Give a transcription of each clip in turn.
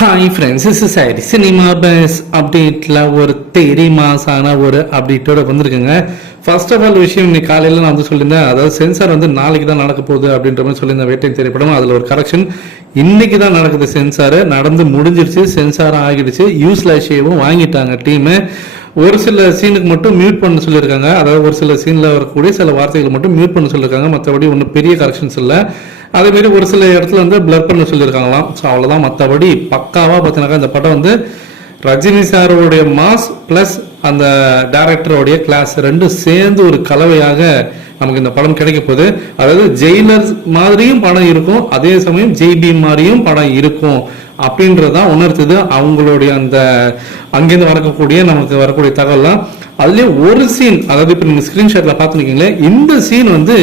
Hi friends is sorry cinema base அப்டேட்டில் ஒரு தெரி மாசான ஒரு அப்டேட்டோட வந்திருக்குங்க. ஃபர்ஸ்ட் ஆஃப் ஆல் விஷயம் இன்னைக்கு காலையில் நான் வந்து சொல்லியிருந்தேன். அதாவது சென்சார் வந்து நாளைக்கு தான் நடக்க போகுது அப்படின்ற மாதிரி சொல்லியிருந்தேன் வேட்டை திரைப்படம். அதில் ஒரு கரெக்ஷன் இன்னைக்கு தான் நடக்குது சென்சார் நடந்து முடிஞ்சிருச்சு. சென்சார் ஆகிடுச்சு. யூஸ்லாஷேவும் வாங்கிட்டாங்க டீமு ஒரு சில சீனுக்கு மட்டும் மியூட் பண்ண சொல்லியிருக்காங்க. அதாவது ஒரு சில சீனில் வரக்கூடிய சில வார்த்தைகளை மட்டும் மியூட் பண்ண சொல்லியிருக்காங்க. மற்றபடி ஒன்றும் பெரிய கரெக்ஷன்ஸ் இல்லை. அதேமாரி ஒரு சில இடத்துல வந்து பிளர் பண்ண சொல்லியிருக்காங்களாம். ஸோ அவ்வளோதான் மற்றபடி பக்காவாக பார்த்தீங்கன்னாக்கா இந்த படம் வந்து ரஜினி சாரோடைய மாஸ் ப்ளஸ் அந்த டேரக்டரோடைய கிளாஸ் ரெண்டும் சேர்ந்து ஒரு கலவையாக நமக்கு இந்த படம் கிடைக்க போகுது. அதாவது ஜெயிலர் மாதிரியும் படம் இருக்கும் அதே சமயம் ஜெய்பி மாதிரியும் படம் இருக்கும் அப்படின்றதான் உணர்த்துது. அவங்களுடைய அந்த அங்கேருந்து வரக்கூடிய நமக்கு வரக்கூடிய தகவல்லாம். அதுலேயே ஒரு சீன் அதாவது இப்போ நீங்கள் ஸ்க்ரீன்ஷாட்டில் பார்த்துருக்கீங்களே இந்த சீன் வந்து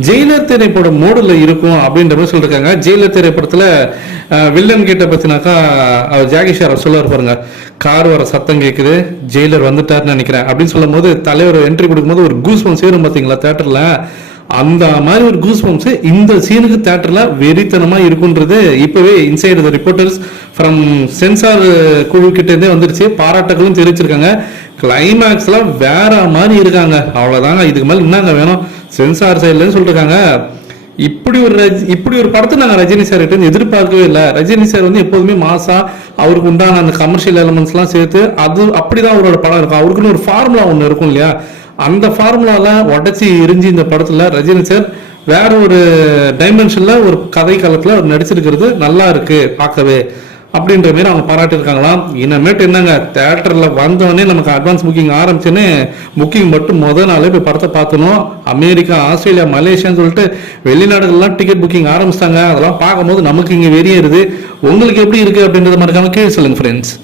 ஜெயிலர் திரைப்பட மோடில் இருக்கும் அப்படின்ற மாதிரி சொல்லியிருக்காங்க ஜெயிலர் திரைப்படத்தில் வில்லன் கிட்ட பார்த்தினாக்கா அவர் ஜாகி சொல்லுவார் பாருங்க கார் வர சத்தம் கேட்குது ஜெயிலர் வந்துட்டார்னு நினைக்கிறேன். அப்படின்னு சொல்லும் போது தலைவர் என்ட்ரி கொடுக்கும்போது ஒரு கூஸ் ஒன் சேரும் பார்த்தீங்களா தேட்டரில் அந்த மாதிரி ஒரு கூஸ் பம்ப்ஸ் இந்த சீனுக்கு தேட்டர்ல வெறித்தனமா இருக்குன்றது இப்பவே inside the reporters from censor குழு கிட்ட இருந்தே வந்துருச்சு. பாராட்டுகளும் தெரிவிச்சிருக்காங்க. கிளைமேக்ஸ்லாம் வேற மாதிரி இருக்காங்க. அவ்வளவுதாங்க. இதுக்கு மேல என்னங்க வேணும்? சென்சார் சைட்லன்னு சொல்லிருக்காங்க. இப்படி ஒரு ரஜ்- இப்படி ஒரு படத்தை நாங்கள் ரஜினி சார் கிட்ட எதிர்பார்க்கவே இல்லை. ரஜினி சார் வந்து எப்போதுமே மாசா அவருக்கு உண்டான அந்த கமர்ஷியல் எலமெண்ட்ஸ்லாம் சேர்த்து அது அப்படிதான் அவரோட படம் இருக்கும். அவருக்குன்னு ஒரு ஃபார்முலா ஒன்று இருக்கும் இல்லையா? அந்த ஃபார்முலாவில் உடச்சி எரிஞ்சு இந்த படத்தில் ரஜினி சார் வேற ஒரு டைமென்ஷனில் ஒரு கதை காலத்தில் அவர் நடிச்சிருக்கிறது நல்லா இருக்கு பார்க்கவே. அப்படின்ற மாரி அவங்க பாராட்டியிருக்காங்களாம். இனிமேட்டு என்னங்க தேட்டரில் வந்தோடனே நமக்கு அட்வான்ஸ் புக்கிங் ஆரம்பிச்சுன்னு புக்கிங் மட்டும் முதல் நாளே போய் படத்தை பார்த்தணும். அமெரிக்கா ஆஸ்திரேலியா மலேசியான்னு சொல்லிட்டு வெளிநாடுகள்லாம் டிக்கெட் புக்கிங் ஆரம்பிச்சிட்டாங்க. அதெல்லாம் பார்க்கும்போது நமக்கு இங்கே வெறியேறுது. உங்களுக்கு எப்படி இருக்குது அப்படின்றத மறக்காமல் கீழே சொல்லுங்கள் ஃப்ரெண்ட்ஸ்